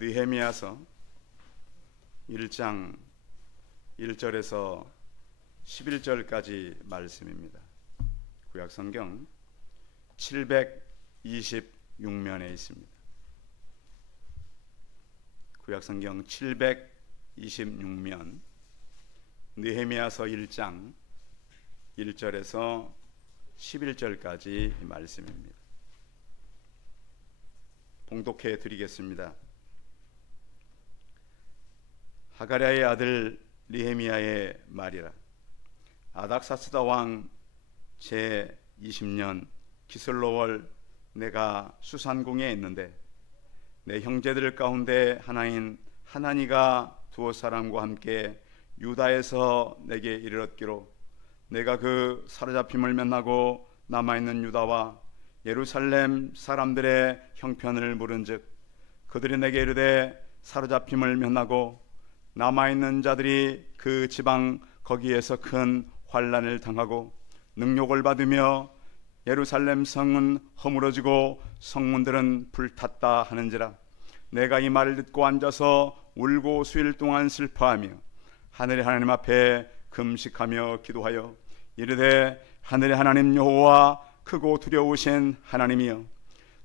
느헤미야서 1장 1절에서 11절까지 말씀입니다. 구약성경 726면에 있습니다. 구약성경 726면 느헤미야서 1장 1절에서 11절까지 말씀입니다. 봉독해 드리겠습니다. 하가랴의 아들 느헤미야의 말이라. 아닥사스다 왕 제20년 기슬로월 내가 수산궁에 있는데 내 형제들 가운데 하나인 하나니가 두어 사람과 함께 유다에서 내게 이르렀기로 내가 그 사로잡힘을 면하고 남아있는 유다와 예루살렘 사람들의 형편을 물은즉 그들이 내게 이르되 사로잡힘을 면하고 남아있는 자들이 그 지방 거기에서 큰 환난을 당하고 능욕을 받으며 예루살렘 성은 허물어지고 성문들은 불탔다 하는지라. 내가 이 말을 듣고 앉아서 울고 수일 동안 슬퍼하며 하늘의 하나님 앞에 금식하며 기도하여 이르되 하늘의 하나님 여호와 크고 두려우신 하나님이여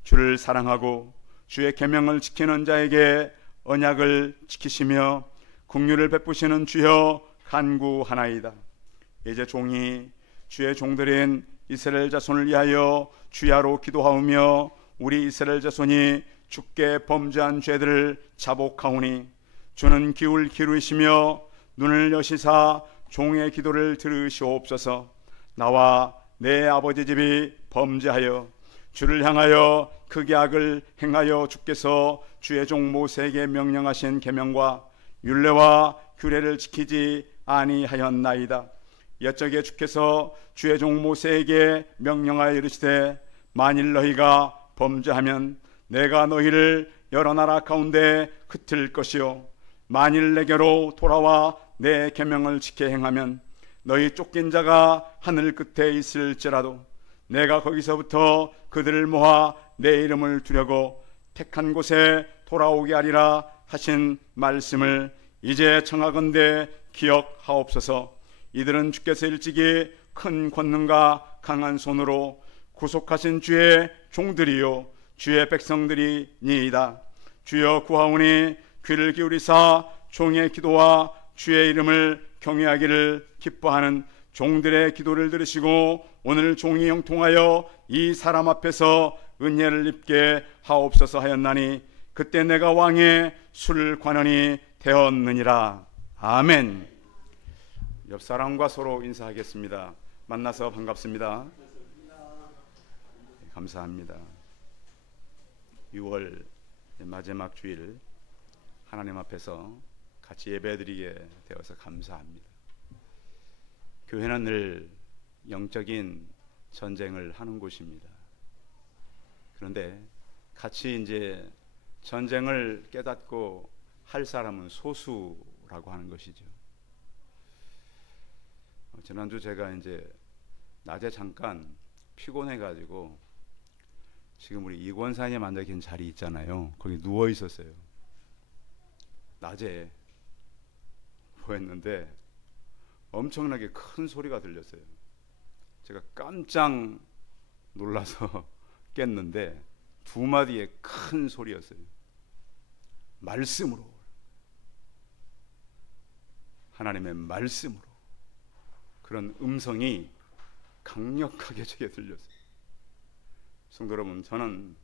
주를 사랑하고 주의 계명을 지키는 자에게 언약을 지키시며 긍휼을 베푸시는 주여 간구하나이다. 이제 종이 주의 종들인 이스라엘 자손을 위하여 주야로 기도하오며 우리 이스라엘 자손이 주께 범죄한 죄들을 자복하오니 주는 기울 기울이시며 눈을 여시사 종의 기도를 들으시옵소서. 나와 내 아버지 집이 범죄하여 주를 향하여 크게 악을 행하여 주께서 주의 종 모세에게 명령하신 계명과 율례와 규례를 지키지 아니하였나이다. 여적에 주께서 주의 종 모세에게 명령하여 이르시되 만일 너희가 범죄하면 내가 너희를 여러 나라 가운데 흩을 것이요 만일 내게로 돌아와 내 계명을 지켜 행하면 너희 쫓긴 자가 하늘 끝에 있을지라도 내가 거기서부터 그들을 모아 내 이름을 두려고 택한 곳에 돌아오게 하리라 하신 말씀을 이제 청하건대 기억하옵소서. 이들은 주께서 일찍이 큰 권능과 강한 손으로 구속하신 주의 종들이요 주의 백성들이니이다. 주여 구하오니 귀를 기울이사 종의 기도와 주의 이름을 경외하기를 기뻐하는 종들의 기도를 들으시고 오늘 종이 형통하여 이 사람 앞에서 은혜를 입게 하옵소서 하였나니 그때 내가 왕의 술관원이 되었느니라. 아멘. 옆 사람과 서로 인사하겠습니다. 만나서 반갑습니다. 감사합니다. 6월 마지막 주일 하나님 앞에서 같이 예배드리게 되어서 감사합니다. 교회는 늘 영적인 전쟁을 하는 곳입니다. 그런데 같이 이제 전쟁을 깨닫고 할 사람은 소수라고 하는 것이죠. 지난주 제가 이제 낮에 잠깐 피곤해가지고 지금 우리 이권사님 앉아 계신 자리 있잖아요. 거기 누워 있었어요. 낮에 보였는데 엄청나게 큰 소리가 들렸어요. 제가 깜짝 놀라서 깼는데 두 마디의 큰 소리였어요. 말씀으로, 하나님의 말씀으로 그런 음성이 강력하게 제게 들렸어요. 성도 여러분, 저는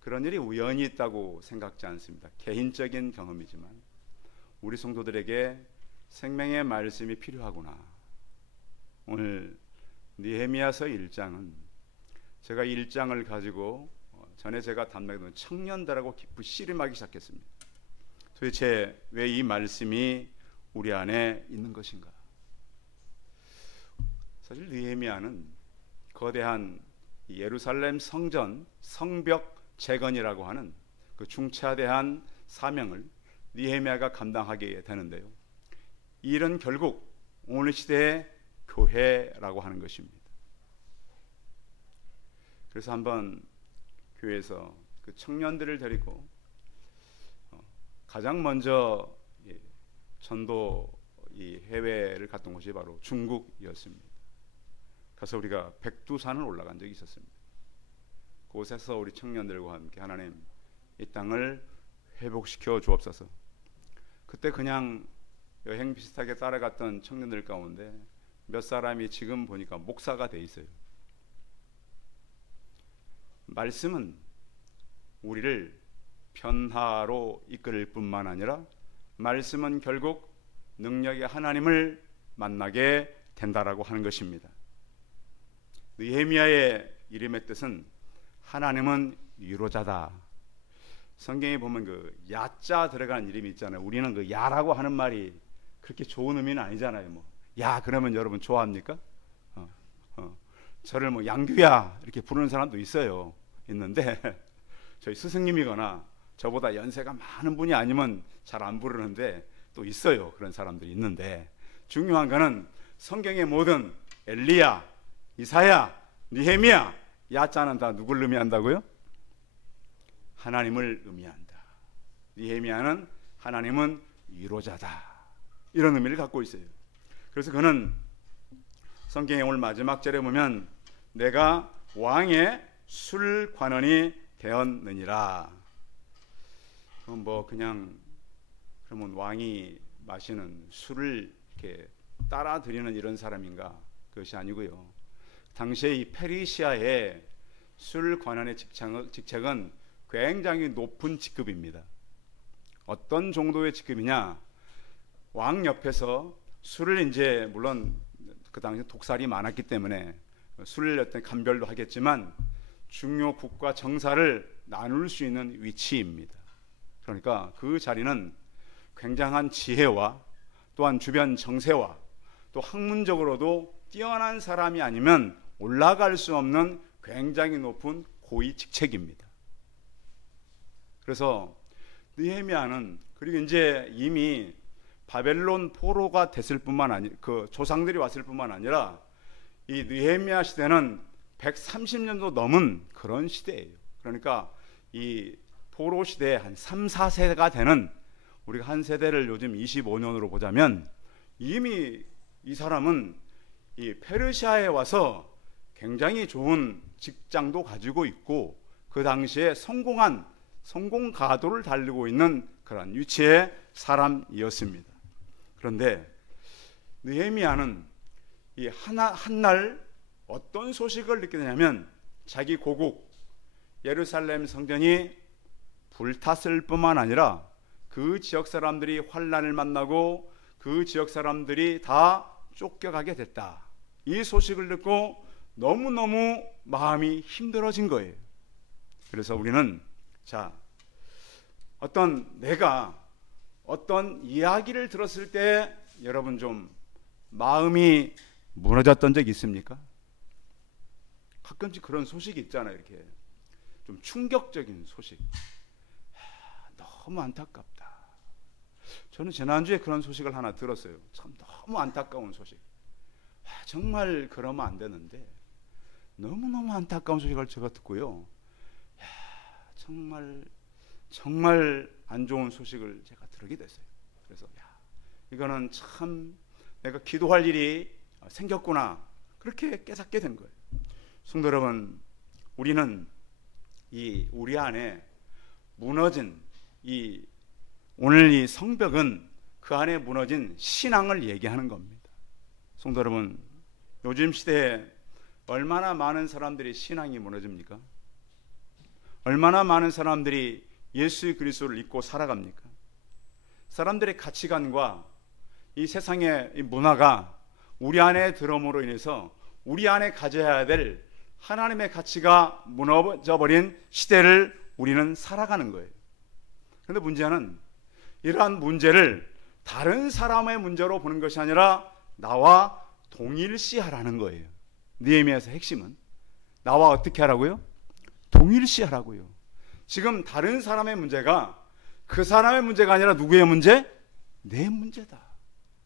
그런 일이 우연히 있다고 생각지 않습니다. 개인적인 경험이지만 우리 성도들에게 생명의 말씀이 필요하구나. 오늘 느헤미야서 1장은 제가 1장을 가지고 전에 제가 담당했던 청년들하고 깊이 씨름하기 시작했습니다. 도대체 왜 이 말씀이 우리 안에 있는 것인가? 사실 느헤미야는 거대한 예루살렘 성전 성벽 재건이라고 하는 그 중차대한 사명을 느헤미야가 감당하게 되는데요. 이 일은 결국 오늘 시대의 교회라고 하는 것입니다. 그래서 한번 교회에서 그 청년들을 데리고 가장 먼저 전도 이 해외를 갔던 곳이 바로 중국이었습니다. 그래서 우리가 백두산을 올라간 적이 있었습니다. 그곳에서 우리 청년들과 함께 하나님 이 땅을 회복시켜 주옵소서. 그때 그냥 여행 비슷하게 따라갔던 청년들 가운데 몇 사람이 지금 보니까 목사가 돼 있어요. 말씀은 우리를 변화로 이끌 뿐만 아니라 말씀은 결국 능력의 하나님을 만나게 된다라고 하는 것입니다. 느헤미야의 이름의 뜻은 하나님은 위로자다. 성경에 보면 그 야자 들어간 이름이 있잖아요. 우리는 그 야라고 하는 말이 그렇게 좋은 의미는 아니잖아요. 뭐 야 그러면 여러분 좋아합니까? 저를 뭐 양규야 이렇게 부르는 사람도 있는데 저희 스승님이거나 저보다 연세가 많은 분이 아니면 잘 안 부르는데 또 있어요. 그런 사람들이 있는데 중요한 거는 성경의 모든 엘리야, 이사야, 느헤미야 야자는 다 누굴 의미한다고요? 하나님을 의미한다. 느헤미야는 하나님은 위로자다. 이런 의미를 갖고 있어요. 그래서 그는 성경의 오늘 마지막 절에 보면 내가 왕의 술관원이 되었느니라. 그럼 뭐 그냥 그러면 왕이 마시는 술을 이렇게 따라 드리는 이런 사람인가? 그것이 아니고요. 당시에 이 페르시아의 술관원의 직책은 굉장히 높은 직급입니다. 어떤 정도의 직급이냐? 왕 옆에서 술을 이제 물론 그 당시 독살이 많았기 때문에 술을 어떤 감별도 하겠지만 중요 국가 정사를 나눌 수 있는 위치입니다. 그러니까 그 자리는 굉장한 지혜와 또한 주변 정세와 또 학문적으로도 뛰어난 사람이 아니면 올라갈 수 없는 굉장히 높은 고위 직책입니다. 그래서 느헤미야는 그리고 이제 이미 바벨론 포로가 됐을 뿐만 아니라 그 조상들이 왔을 뿐만 아니라 이 느헤미야 시대는 130년도 넘은 그런 시대예요. 그러니까 이 포로 시대에 한 3, 4세가 되는 우리가 한 세대를 요즘 25년으로 보자면 이미 이 사람은 이 페르시아에 와서 굉장히 좋은 직장도 가지고 있고 그 당시에 성공 가도를 달리고 있는 그런 위치의 사람이었습니다. 그런데 느헤미야는 이 한날 어떤 소식을 듣게 되냐면 자기 고국 예루살렘 성전이 불탔을 뿐만 아니라 그 지역 사람들이 환난을 만나고 그 지역 사람들이 다 쫓겨가게 됐다. 이 소식을 듣고 너무너무 마음이 힘들어진 거예요. 그래서 우리는 내가 어떤 이야기를 들었을 때 여러분 좀 마음이 무너졌던 적 있습니까? 가끔씩 그런 소식이 있잖아요. 이렇게 좀 충격적인 소식. 너무 안타깝다. 저는 지난주에 그런 소식을 하나 들었어요. 참 너무 안타까운 소식. 정말 그러면 안 되는데 너무너무 안타까운 소식을 제가 듣고요. 정말 안 좋은 소식을 제가 들게 됐어요. 그래서 이거는 참 내가 기도할 일이 생겼구나 그렇게 깨닫게 된 거예요. 성도 여러분, 우리는 우리 안에 무너진 오늘 이 성벽은 그 안에 무너진 신앙을 얘기하는 겁니다. 성도 여러분, 요즘 시대에 얼마나 많은 사람들이 신앙이 무너집니까? 얼마나 많은 사람들이 예수 그리스도를 잊고 살아갑니까? 사람들의 가치관과 이 세상의 이 문화가 우리 안에 들어옴으로 인해서 우리 안에 가져야 될 하나님의 가치가 무너져버린 시대를 우리는 살아가는 거예요. 그런데 문제는 이러한 문제를 다른 사람의 문제로 보는 것이 아니라 나와 동일시하라는 거예요. 느헤미야에서 핵심은 나와 어떻게 하라고요? 동일시하라고요. 지금 다른 사람의 문제가 그 사람의 문제가 아니라 누구의 문제? 내 문제다.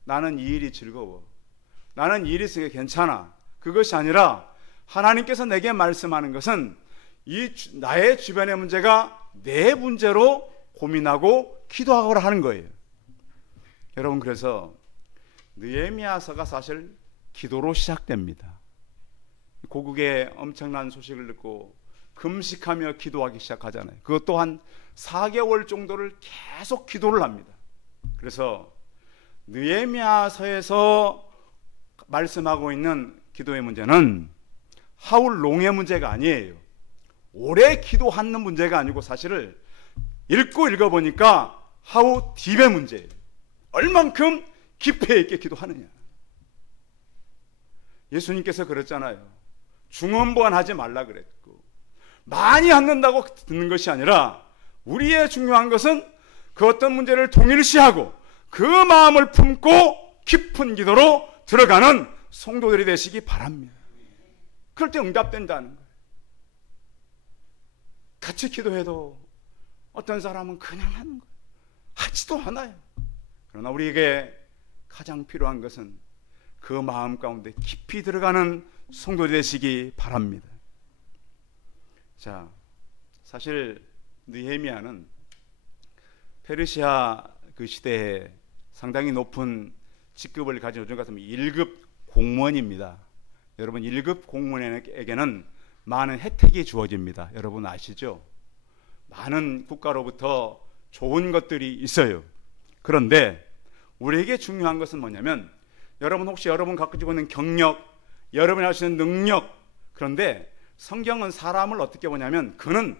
나는 이 일이 즐거워. 나는 이 일이 있으니까 괜찮아. 그것이 아니라 하나님께서 내게 말씀하는 것은 나의 주변의 문제가 내 문제로 고민하고 기도하거라 하는 거예요. 여러분, 그래서 느헤미야서가 사실 기도로 시작됩니다. 고국의 엄청난 소식을 듣고 금식하며 기도하기 시작하잖아요. 그것 또한 4개월 정도를 계속 기도를 합니다. 그래서 느헤미야서에서 말씀하고 있는 기도의 문제는 하울롱의 문제가 아니에요. 오래 기도하는 문제가 아니고 사실을 읽어보니까 하우 딥의 문제예요. 얼만큼 깊이 있게 기도하느냐. 예수님께서 그랬잖아요. 중언부언하지 말라 그랬고, 많이 앉는다고 듣는 것이 아니라 우리의 중요한 것은 그 어떤 문제를 동일시하고 그 마음을 품고 깊은 기도로 들어가는 성도들이 되시기 바랍니다. 그럴 때 응답된다는 거예요. 같이 기도해도 어떤 사람은 그냥 하는 거예요. 하지도 않아요. 그러나 우리에게 가장 필요한 것은 그 마음 가운데 깊이 들어가는 성도들이 되시기 바랍니다. 자, 사실 느헤미야는 페르시아 그 시대에 상당히 높은 직급을 가진, 요즘 같으면 1급 공무원입니다. 여러분, 1급 공무원에게는 많은 혜택이 주어집니다. 여러분 아시죠? 많은 국가로부터 좋은 것들이 있어요. 그런데 우리에게 중요한 것은 뭐냐면, 여러분 혹시 여러분 가지고 있는 경력, 여러분이 할 수 있는 능력, 그런데 성경은 사람을 어떻게 보냐면 그는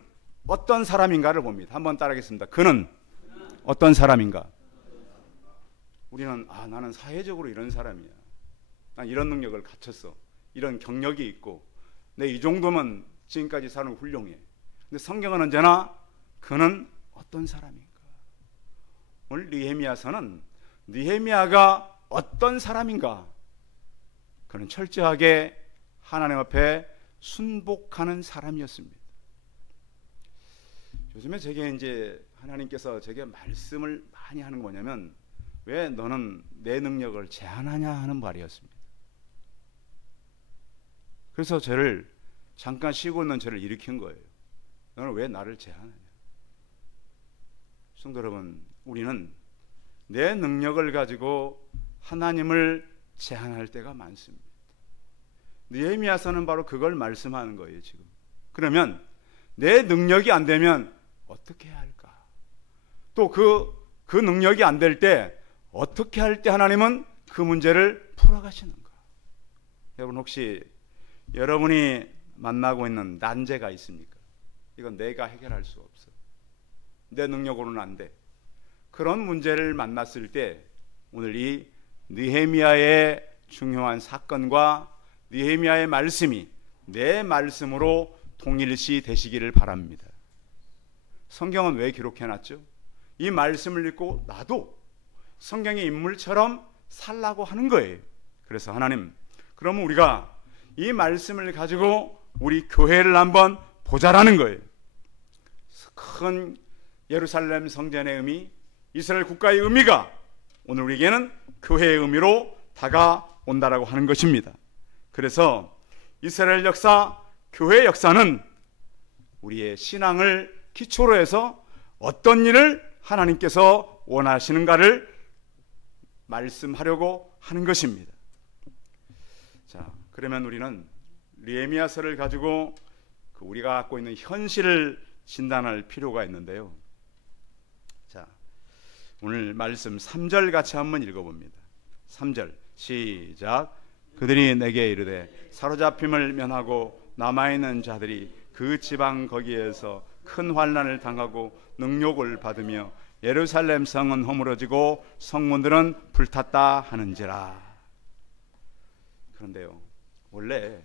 어떤 사람인가를 봅니다. 한번 따라하겠습니다. 그는 어떤 사람인가? 우리는 나는 사회적으로 이런 사람이야. 난 이런 능력을 갖췄어. 이런 경력이 있고 내 이 정도면 지금까지 사는 훌륭해. 근데 성경은 언제나 그는 어떤 사람인가? 오늘 느헤미야서는 느헤미야가 어떤 사람인가? 그는 철저하게 하나님 앞에 순복하는 사람이었습니다. 요즘에 제게 이제 하나님께서 제게 말씀을 많이 하는 거 뭐냐면, 왜 너는 내 능력을 제한하냐 하는 말이었습니다. 그래서 저를 잠깐 쉬고 있는 저를 일으킨 거예요. 너는 왜 나를 제한하냐? 성도 여러분, 우리는 내 능력을 가지고 하나님을 제한할 때가 많습니다. 느헤미야서는 바로 그걸 말씀하는 거예요, 지금. 그러면 내 능력이 안 되면 어떻게 해야 할까? 또 그 능력이 안 될 때 어떻게 할 때 하나님은 그 문제를 풀어가시는가? 여러분, 혹시 여러분이 만나고 있는 난제가 있습니까? 이건 내가 해결할 수 없어. 내 능력으로는 안 돼. 그런 문제를 만났을 때 오늘 이 느헤미야의 중요한 사건과 느헤미야의 말씀이 내 말씀으로 동일시 되시기를 바랍니다. 성경은 왜 기록해놨죠? 이 말씀을 읽고 나도 성경의 인물처럼 살라고 하는 거예요. 그래서 하나님, 그러면 우리가 이 말씀을 가지고 우리 교회를 한번 보자라는 거예요. 큰 예루살렘 성전의 의미, 이스라엘 국가의 의미가 오늘 우리에게는 교회의 의미로 다가온다라고 하는 것입니다. 그래서 이스라엘 역사, 교회 역사는 우리의 신앙을 기초로 해서 어떤 일을 하나님께서 원하시는가를 말씀하려고 하는 것입니다. 자, 그러면 우리는 느헤미야서를 가지고 우리가 갖고 있는 현실을 진단할 필요가 있는데요. 자, 오늘 말씀 3절 같이 한번 읽어봅니다. 3절 시작. 그들이 내게 이르되 사로잡힘을 면하고 남아있는 자들이 그 지방 거기에서 큰 환난을 당하고 능욕을 받으며 예루살렘 성은 허물어지고 성문들은 불탔다 하는지라. 그런데요, 원래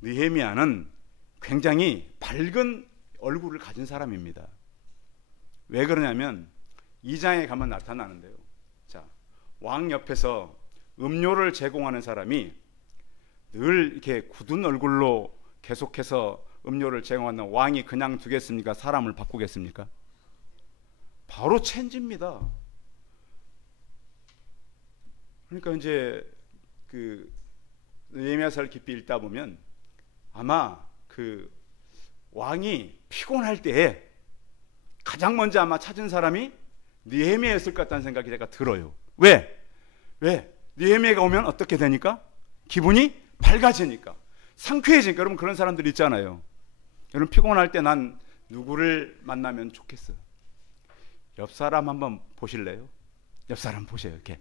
느헤미야는 굉장히 밝은 얼굴을 가진 사람입니다. 왜 그러냐면 2장에 가면 나타나는데요. 자, 왕 옆에서 음료를 제공하는 사람이 늘 이렇게 굳은 얼굴로 계속해서 음료를 제공하는 왕이 그냥 두겠습니까? 사람을 바꾸겠습니까? 바로 체인지입니다. 그러니까 이제 그 느헤미야서를 깊이 읽다 보면 아마 그 왕이 피곤할 때에 가장 먼저 아마 찾은 사람이 느헤미야였을 것 같다는 생각이 제가 들어요. 왜? 느헤미야가 오면 어떻게 되니까? 기분이 밝아지니까, 상쾌해지니까. 여러분 그런 사람들 있잖아요. 여러분 피곤할 때 난 누구를 만나면 좋겠어요? 옆 사람 한번 보실래요? 옆 사람 보세요. 이렇게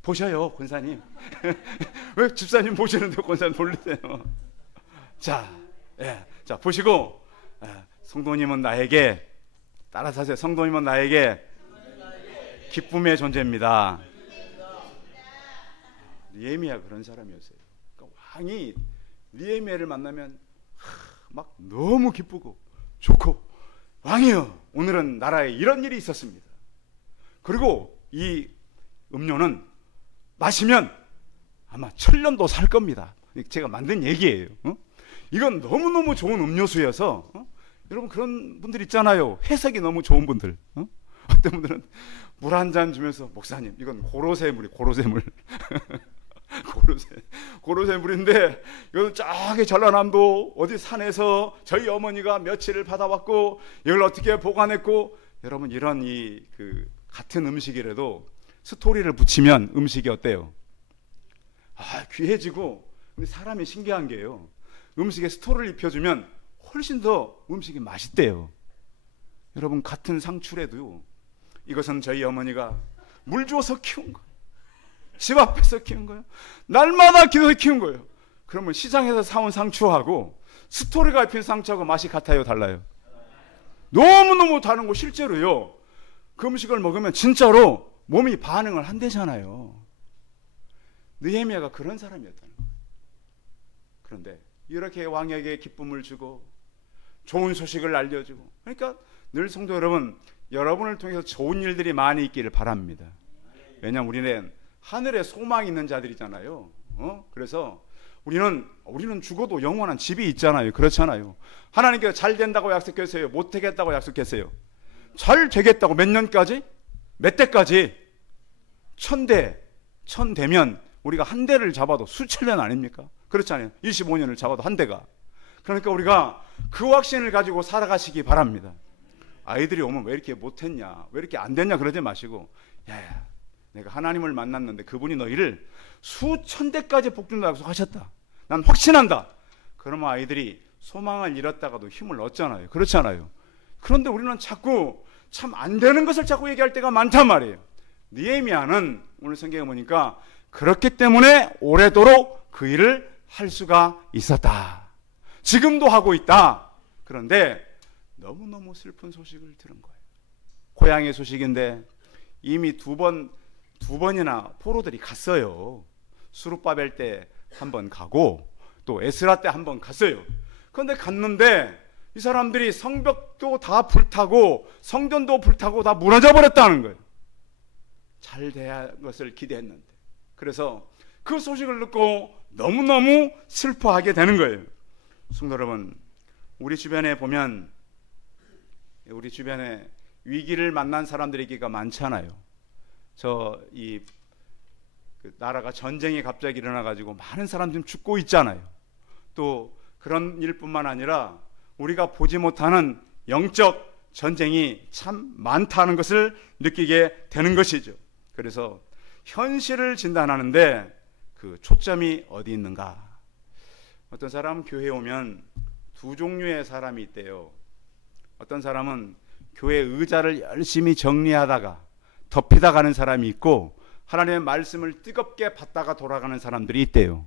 보셔요, 권사님. 왜 집사님 보시는데 권사님 돌리세요? 자, 자 보시고, 성도님은 나에게, 따라서 하세요. 성도님은 나에게 기쁨의 존재입니다. 느헤미야 그런 사람이었어요. 그러니까 왕이 느헤미야를 만나면 막 너무 기쁘고 좋고, 왕이여, 오늘은 나라에 이런 일이 있었습니다. 그리고 이 음료는 마시면 아마 천년도 살 겁니다. 제가 만든 얘기예요. 이건 너무너무 좋은 음료수여서, 여러분 그런 분들 있잖아요. 해석이 너무 좋은 분들. 어떤 분들은 물 한 잔 주면서, 목사님 이건 고로쇠물이, 고로쇠물. 고로쇠물인데 이건 저기 전라남도 어디 산에서 저희 어머니가 며칠을 받아왔고 이걸 어떻게 보관했고. 여러분 이런 같은 음식이라도 스토리를 붙이면 음식이 어때요? 귀해지고. 근데 사람이 신기한 게요, 음식에 스토리를 입혀주면 훨씬 더 음식이 맛있대요. 여러분 같은 상추라도요, 이것은 저희 어머니가 물 주어서 키운 거예요. 집 앞에서 키운 거예요. 날마다 기도해서 키운 거예요. 그러면 시장에서 사온 상추하고 스토리가 입힌 상추하고 맛이 같아요, 달라요? 너무너무 다른 거. 실제로요, 그 음식을 먹으면 진짜로 몸이 반응을 한대잖아요. 느헤미야가 그런 사람이었다는 거예요. 그런데 이렇게 왕에게 기쁨을 주고 좋은 소식을 알려주고, 그러니까 늘 성도 여러분, 여러분을 통해서 좋은 일들이 많이 있기를 바랍니다. 왜냐하면 우리는 하늘에 소망이 있는 자들이잖아요. 그래서 우리는 죽어도 영원한 집이 있잖아요. 그렇잖아요. 하나님께서 잘 된다고 약속했어요? 못 되겠다고 약속했어요? 잘 되겠다고. 몇 년까지? 몇 대까지? 1000대면 우리가 한 대를 잡아도 수천 년 아닙니까? 그렇잖아요. 25년을 잡아도 한 대가. 그러니까 우리가 그 확신을 가지고 살아가시기 바랍니다. 아이들이 오면 왜 이렇게 못했냐, 왜 이렇게 안 됐냐 그러지 마시고, 야, 내가 하나님을 만났는데 그분이 너희를 수천 대까지 복준다고 약속하셨다, 난 확신한다. 그러면 아이들이 소망을 잃었다가도 힘을 얻잖아요. 그렇잖아요. 그런데 우리는 자꾸 참 안 되는 것을 자꾸 얘기할 때가 많단 말이에요. 느헤미야는 오늘 성경에 보니까 그렇기 때문에 오래도록 그 일을 할 수가 있었다. 지금도 하고 있다. 그런데 너무너무 슬픈 소식을 들은 거예요. 고향의 소식인데 이미 두 번이나 포로들이 갔어요. 수룹바벨 때 한 번 가고 또 에스라 때 한 번 갔어요. 그런데 갔는데 이 사람들이 성벽도 다 불타고 성전도 불타고 다 무너져 버렸다는 거예요. 잘 돼야 것을 기대했는데. 그래서 그 소식을 듣고 너무너무 슬퍼하게 되는 거예요. 성도 여러분, 우리 주변에 보면, 우리 주변에 위기를 만난 사람들이 얘기가 많잖아요. 그 나라가 전쟁이 갑자기 일어나가지고 많은 사람들이 죽고 있잖아요. 또 그런 일뿐만 아니라 우리가 보지 못하는 영적 전쟁이 참 많다는 것을 느끼게 되는 것이죠. 그래서 현실을 진단하는데 그 초점이 어디 있는가? 어떤 사람은 교회에 오면 두 종류의 사람이 있대요. 어떤 사람은 교회 의자를 열심히 정리하다가 덮이다 가는 사람이 있고, 하나님의 말씀을 뜨겁게 받다가 돌아가는 사람들이 있대요.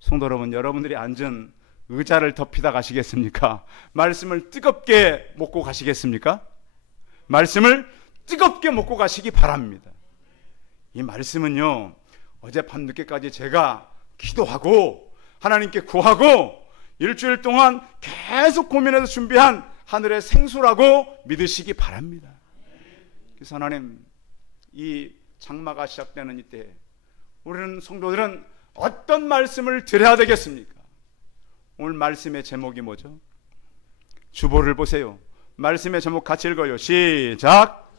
성도 여러분, 여러분들이 앉은 의자를 덮이다 가시겠습니까? 말씀을 뜨겁게 먹고 가시겠습니까? 말씀을 뜨겁게 먹고 가시기 바랍니다. 이 말씀은요, 어젯밤 늦게까지 제가 기도하고 하나님께 구하고 일주일 동안 계속 고민해서 준비한 하늘의 생수라고 믿으시기 바랍니다. 그래서 하나님, 이 장마가 시작되는 이때 우리는 성도들은 어떤 말씀을 드려야 되겠습니까? 오늘 말씀의 제목이 뭐죠? 주보를 보세요. 말씀의 제목 같이 읽어요. 시작.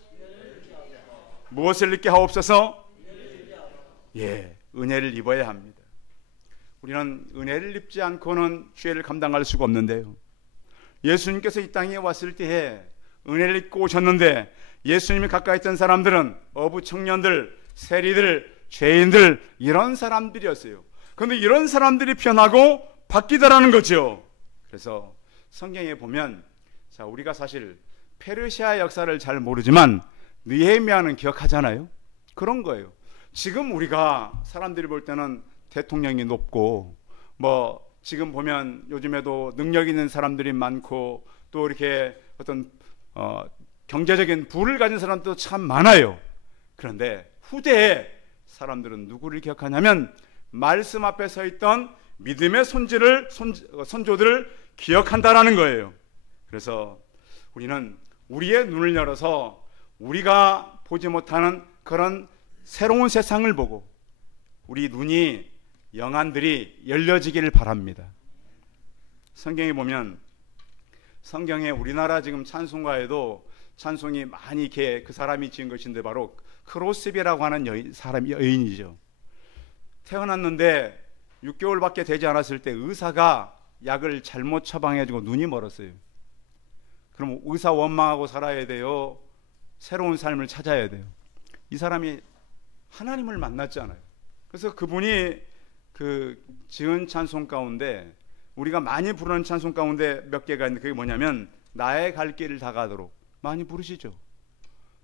무엇을 잊게 하옵소서? 은혜를 입어야 합니다. 우리는 은혜를 입지 않고는 죄를 감당할 수가 없는데요. 예수님께서 이 땅에 왔을 때에 은혜를 입고 오셨는데 예수님이 가까이 있던 사람들은 어부 청년들, 세리들, 죄인들 이런 사람들이었어요. 그런데 이런 사람들이 변하고 바뀌더라는 거죠. 그래서 성경에 보면 자, 우리가 사실 페르시아 역사를 잘 모르지만 느헤미야는 기억하잖아요. 그런 거예요. 지금 우리가 사람들이 볼 때는 대통령이 높고 뭐 지금 보면 요즘에도 능력 있는 사람들이 많고 또 이렇게 어떤 경제적인 부를 가진 사람도 참 많아요. 그런데 후대에 사람들은 누구를 기억하냐면 말씀 앞에 서 있던 믿음의 선조들을 기억한다라는 거예요. 그래서 우리는 우리의 눈을 열어서 우리가 보지 못하는 그런 새로운 세상을 보고 우리 눈이 영안들이 열려지기를 바랍니다. 성경에 보면 성경에 우리나라 지금 찬송가에도 찬송이 많이 이렇게 그 사람이 지은 것인데 바로 크로스비라고 하는 여인이죠. 태어났는데 6개월밖에 되지 않았을 때 의사가 약을 잘못 처방해주고 눈이 멀었어요. 그럼 의사 원망하고 살아야 돼요? 새로운 삶을 찾아야 돼요? 이 사람이 하나님을 만났잖아요. 그래서 그분이 그 지은 찬송 가운데 우리가 많이 부르는 찬송 가운데 몇 개가 있는데 그게 뭐냐면 나의 갈 길을 다가도록 많이 부르시죠.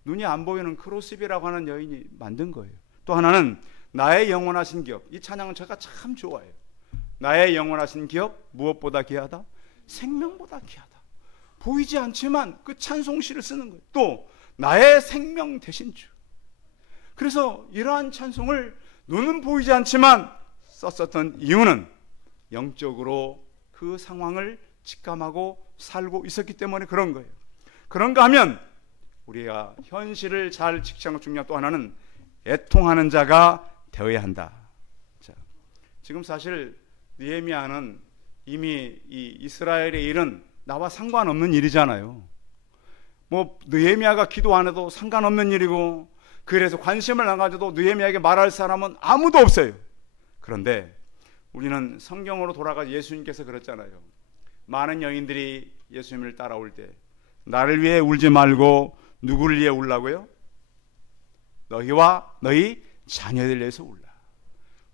눈이 안 보이는 크로스비라고 하는 여인이 만든 거예요. 또 하나는 나의 영원하신 기업. 이 찬양은 제가 참 좋아해요. 나의 영원하신 기업 무엇보다 귀하다? 생명보다 귀하다. 보이지 않지만 그 찬송시를 쓰는 거예요. 또 나의 생명 되신 주. 그래서 이러한 찬송을 눈은 보이지 않지만 썼었던 이유는 영적으로 그 상황을 직감하고 살고 있었기 때문에 그런 거예요. 그런가 하면 우리가 현실을 잘 직시하는 것 중에 또 하나는 애통하는 자가 되어야 한다. 자, 지금 사실 느헤미야는 이미 이 이스라엘의 일은 나와 상관없는 일이잖아요. 뭐 느헤미야가 기도 안 해도 상관없는 일이고 그래서 관심을 안 가져도 느헤미야에게 말할 사람은 아무도 없어요. 그런데 우리는 성경으로 돌아가 예수님께서 그랬잖아요. 많은 여인들이 예수님을 따라올 때 나를 위해 울지 말고 누구를 위해 울라고요? 너희와 너희 자녀들 위해서 울라.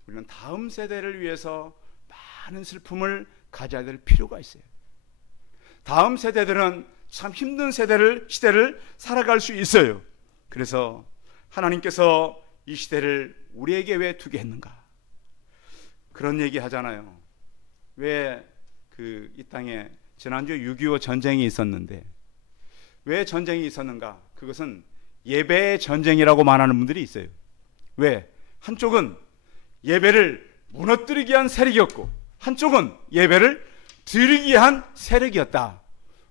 우리는 다음 세대를 위해서 많은 슬픔을 가져야 될 필요가 있어요. 다음 세대들은 참 힘든 시대를 살아갈 수 있어요. 그래서 하나님께서 이 시대를 우리에게 왜 두게 했는가? 그런 얘기 하잖아요. 왜 이 땅에 지난주에 6.25 전쟁이 있었는데 왜 전쟁이 있었는가? 그것은 예배의 전쟁이라고 말하는 분들이 있어요. 왜? 한쪽은 예배를 무너뜨리기 위한 세력이었고 한쪽은 예배를 드리기 위한 세력이었다.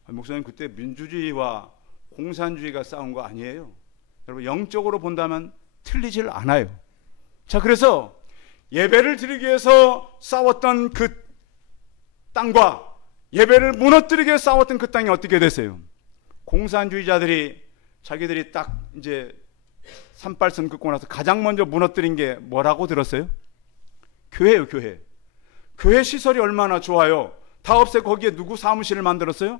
목사님 그때 민주주의와 공산주의가 싸운 거 아니에요? 여러분 영적으로 본다면 틀리질 않아요. 자, 그래서 예배를 드리기 위해서 싸웠던 그 땅과 예배를 무너뜨리기 위해 싸웠던 그 땅이 어떻게 됐어요? 공산주의자들이 자기들이 딱 이제 산발선 긋고 나서 가장 먼저 무너뜨린 게 뭐라고 들었어요? 교회예요, 교회. 교회 시설이 얼마나 좋아요. 다 없애고 거기에 누구 사무실을 만들었어요?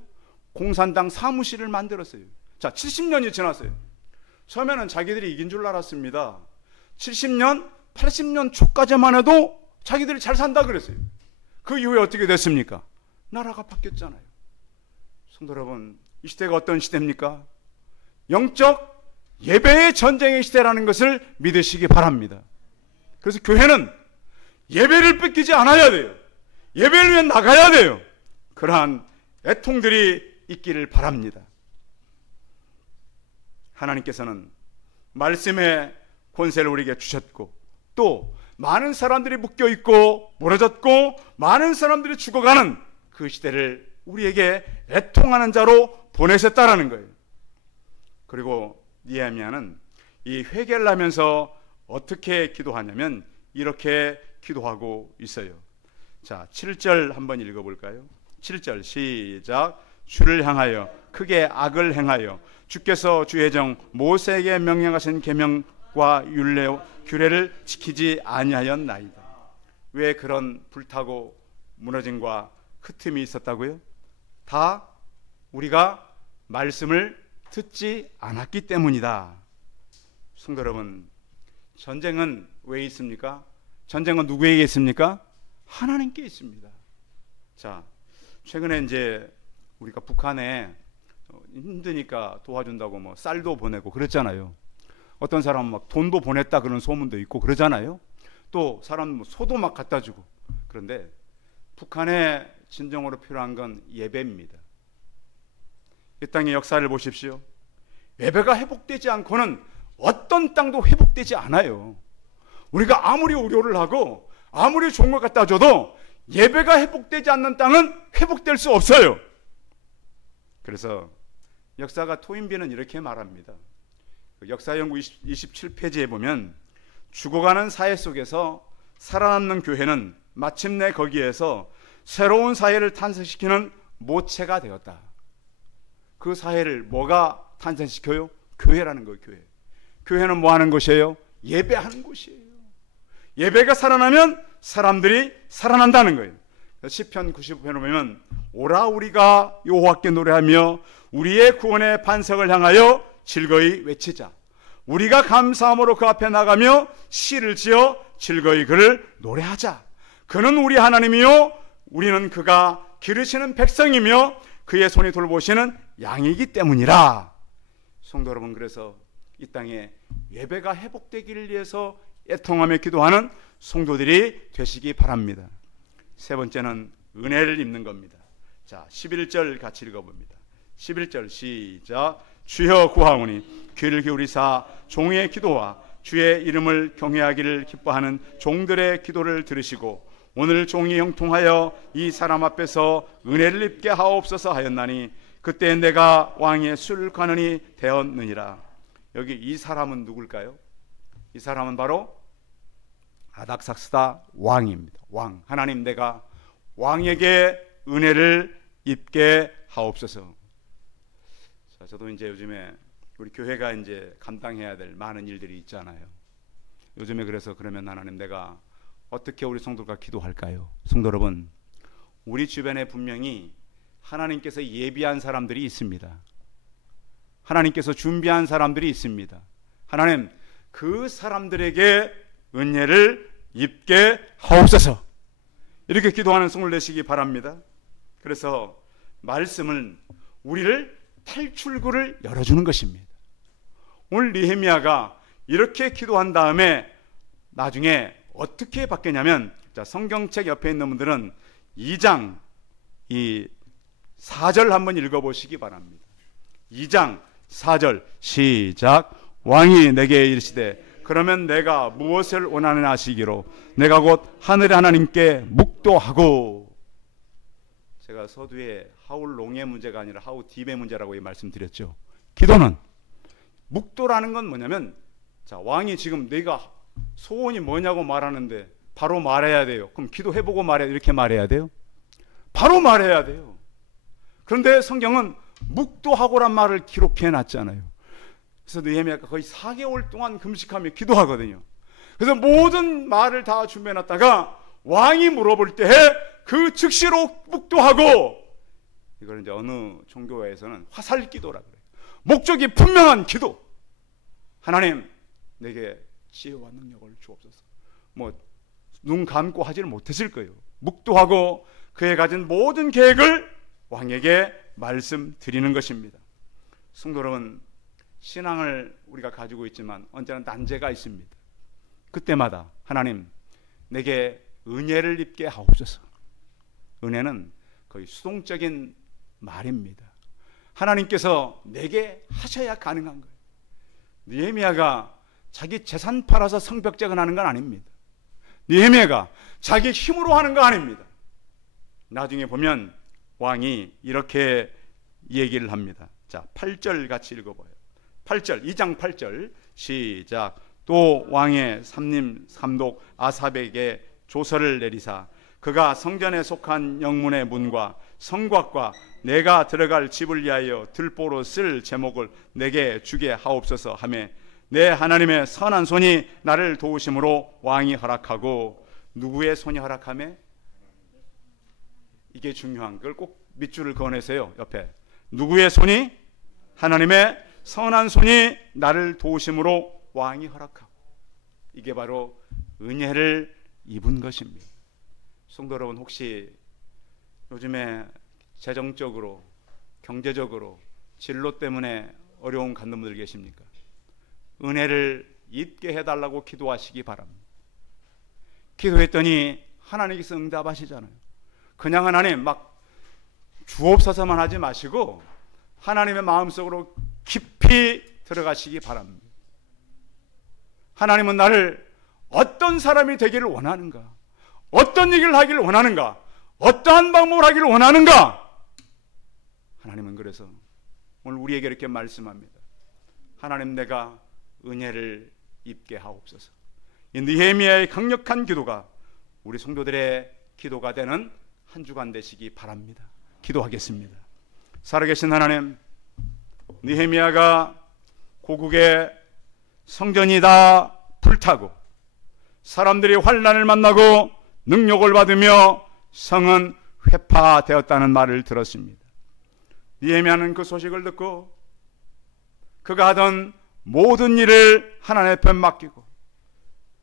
공산당 사무실을 만들었어요. 자, 70년이 지났어요. 처음에는 자기들이 이긴 줄 알았습니다. 70년, 80년 초까지만 해도 자기들이 잘 산다 그랬어요. 그 이후에 어떻게 됐습니까? 나라가 바뀌었잖아요. 성도 여러분, 이 시대가 어떤 시대입니까? 영적 예배의 전쟁의 시대라는 것을 믿으시기 바랍니다. 그래서 교회는 예배를 뺏기지 않아야 돼요. 예배를 위해 나가야 돼요. 그러한 애통들이 있기를 바랍니다. 하나님께서는 말씀의 권세를 우리에게 주셨고 또 많은 사람들이 묶여있고 무너졌고 많은 사람들이 죽어가는 그 시대를 우리에게 애통하는 자로 보내셨다라는 거예요. 그리고 느헤미야는 이 회개를 하면서 어떻게 기도하냐면 이렇게 기도하고 있어요. 자, 7절 한번 읽어볼까요? 7절 시작. 주를 향하여 크게 악을 행하여 주께서 주의 종 모세에게 명령하신 계명과 규례를 지키지 아니하였나이다. 왜 그런 불타고 무너짐과 흩음이 있었다고요? 다 우리가 말씀을 듣지 않았기 때문이다. 성도 여러분, 전쟁은 왜 있습니까? 전쟁은 누구에게 있습니까? 하나님께 있습니다. 자, 최근에 이제 우리가 북한에 힘드니까 도와준다고 뭐 쌀도 보내고 그랬잖아요. 어떤 사람은 막 돈도 보냈다 그런 소문도 있고 그러잖아요. 또 사람 뭐 소도 막 갖다 주고. 그런데 북한에 진정으로 필요한 건 예배입니다. 이 땅의 역사를 보십시오. 예배가 회복되지 않고는 어떤 땅도 회복되지 않아요. 우리가 아무리 우려를 하고 아무리 좋은 것 갖다 줘도 예배가 회복되지 않는 땅은 회복될 수 없어요. 그래서 역사가 토인비는 이렇게 말합니다. 역사연구 27페이지에 보면 죽어가는 사회 속에서 살아남는 교회는 마침내 거기에서 새로운 사회를 탄생시키는 모체가 되었다. 그 사회를 뭐가 탄생시켜요? 교회라는 거예요. 교회는 뭐 하는 곳이에요? 예배하는 곳이에요. 예배가 살아나면 사람들이 살아난다는 거예요. 시편 95편을 보면 오라 우리가 여호와께 노래하며 우리의 구원의 반석을 향하여 즐거이 외치자. 우리가 감사함으로 그 앞에 나가며 시를 지어 즐거이 그를 노래하자. 그는 우리 하나님이요 우리는 그가 기르시는 백성이며 그의 손이 돌보시는 양이기 때문이라. 성도 여러분, 그래서 이 땅에 예배가 회복되기를 위해서 애통하며 기도하는 성도들이 되시기 바랍니다. 세 번째는 은혜를 입는 겁니다. 자, 11절 같이 읽어봅니다. 11절 시작. 주여 구하오니 귀를 기울이사 종의 기도와 주의 이름을 경외하기를 기뻐하는 종들의 기도를 들으시고 오늘 종이 형통하여 이 사람 앞에서 은혜를 입게 하옵소서 하였나니 그때 내가 왕의 술관원이 되었느니라. 여기 이 사람은 누굴까요? 이 사람은 바로 아닥삭스다 왕입니다. 왕. 하나님, 내가 왕에게 은혜를 입게 하옵소서. 자, 저도 이제 요즘에 우리 교회가 이제 감당해야 될 많은 일들이 있잖아요. 요즘에 그래서 그러면 하나님, 내가 어떻게 우리 성도가 기도할까요? 성도 여러분, 우리 주변에 분명히 하나님께서 예비한 사람들이 있습니다. 하나님께서 준비한 사람들이 있습니다. 하나님, 그 사람들에게 은혜를 입게 하옵소서. 이렇게 기도하는 성을 내시기 바랍니다. 그래서 말씀은 우리를 탈출구를 열어주는 것입니다. 오늘 느헤미야가 이렇게 기도한 다음에 나중에 어떻게 바뀌냐면, 자, 성경책 옆에 있는 분들은 2장 이 4절 한번 읽어보시기 바랍니다. 2장 4절 시작. 왕이 내게 이르시되 그러면 내가 무엇을 원하느냐 하시기로 내가 곧 하늘의 하나님께 묵도하고. 제가 서두에 하울 롱의 문제가 아니라 하우 딥의 문제라고 말씀드렸죠. 기도는 묵도라는 건 뭐냐면, 자, 왕이 지금 내가 소원이 뭐냐고 말하는데 바로 말해야 돼요. 그럼 기도해보고 말해야 이렇게 말해야 돼요? 바로 말해야 돼요. 그런데 성경은 묵도하고란 말을 기록해 놨잖아요. 그래서 느헤미야가 거의 4개월 동안 금식하며 기도하거든요. 그래서 모든 말을 다 준비해 놨다가 왕이 물어볼 때 그 즉시로 묵도하고, 이걸 이제 어느 종교에서는 화살 기도라 그래요. 목적이 분명한 기도. 하나님, 내게 지혜와 능력을 주옵소서. 뭐 눈 감고 하지를 못했을 거예요. 묵도하고 그의 가진 모든 계획을 왕에게 말씀드리는 것입니다. 성도 여러분, 신앙을 우리가 가지고 있지만 언제나 난제가 있습니다. 그때마다 하나님, 내게 은혜를 입게 하옵소서. 은혜는 거의 수동적인 말입니다. 하나님께서 내게 하셔야 가능한 거예요. 느헤미야가 자기 재산 팔아서 성벽 재건하는 건 아닙니다. 느헤미야가 자기 힘으로 하는 거 아닙니다. 나중에 보면 왕이 이렇게 얘기를 합니다. 자, 8절 같이 읽어봐요. 8절, 2장 8절 시작. 또 왕의 삼림 삼독 아삽에게 조서를 내리사 그가 성전에 속한 영문의 문과 성곽과 내가 들어갈 집을 위하여 들보로 쓸 제목을 내게 주게 하옵소서 하며 내 하나님의 선한 손이 나를 도우심으로 왕이 허락하고. 누구의 손이 허락하며? 이게 중요한 걸 꼭 밑줄을 그어내세요. 옆에 누구의 손이? 하나님의 선한 손이 나를 도우심으로 왕이 허락하고, 이게 바로 은혜를 입은 것입니다. 성도 여러분, 혹시 요즘에 재정적으로, 경제적으로, 진로 때문에 어려움 갖는 분들 계십니까? 은혜를 입게 해달라고 기도하시기 바랍니다. 기도했더니 하나님께서 응답하시잖아요. 그냥 하나님 막 주옵소서만 하지 마시고 하나님의 마음속으로 깊이 들어가시기 바랍니다. 하나님은 나를 어떤 사람이 되기를 원하는가? 어떤 얘기를 하기를 원하는가? 어떠한 방법을 하기를 원하는가? 하나님은 그래서 오늘 우리에게 이렇게 말씀합니다. 하나님, 내가 은혜를 입게 하옵소서. 이 느헤미야의 강력한 기도가 우리 성도들의 기도가 되는 한 주간 되시기 바랍니다. 기도하겠습니다. 살아계신 하나님, 느헤미야가 고국의 성전이 다 불타고 사람들이 환난을 만나고 능욕을 받으며 성은 회파되었다는 말을 들었습니다. 느헤미야는 그 소식을 듣고 그가 하던 모든 일을 하나님 앞에 맡기고,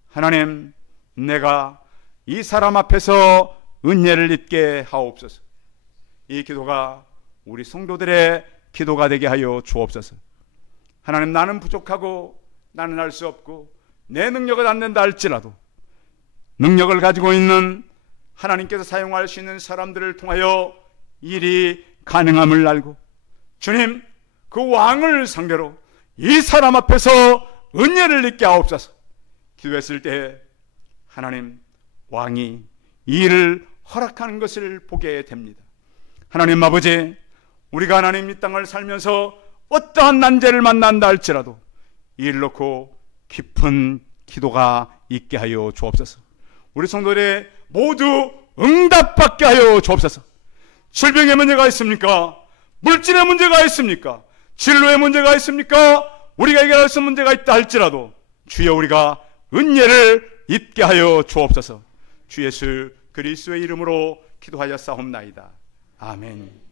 하나님, 내가 이 사람 앞에서 은혜를 입게 하옵소서. 이 기도가 우리 성도들의 기도가 되게 하여 주옵소서. 하나님, 나는 부족하고 나는 할 수 없고 내 능력을 안 된다 할지라도 능력을 가지고 있는 하나님께서 사용할 수 있는 사람들을 통하여 일이 가능함을 알고, 주님, 그 왕을 상대로 이 사람 앞에서 은혜를 입게 하옵소서. 기도했을 때 하나님, 왕이 이 일을 허락하는 것을 보게 됩니다. 하나님 아버지, 우리가 하나님 이 땅을 살면서 어떠한 난제를 만난다 할지라도 이 일을 놓고 깊은 기도가 있게 하여 주옵소서. 우리 성도들의 모두 응답받게 하여 주옵소서. 질병의 문제가 있습니까? 물질의 문제가 있습니까? 진로의 문제가 있습니까? 우리가 해결할 수 있는 문제가 있다 할지라도 주여, 우리가 은혜를 입게 하여 주옵소서. 주 예수 그리스도의 이름으로 기도하여 싸움나이다. 아멘.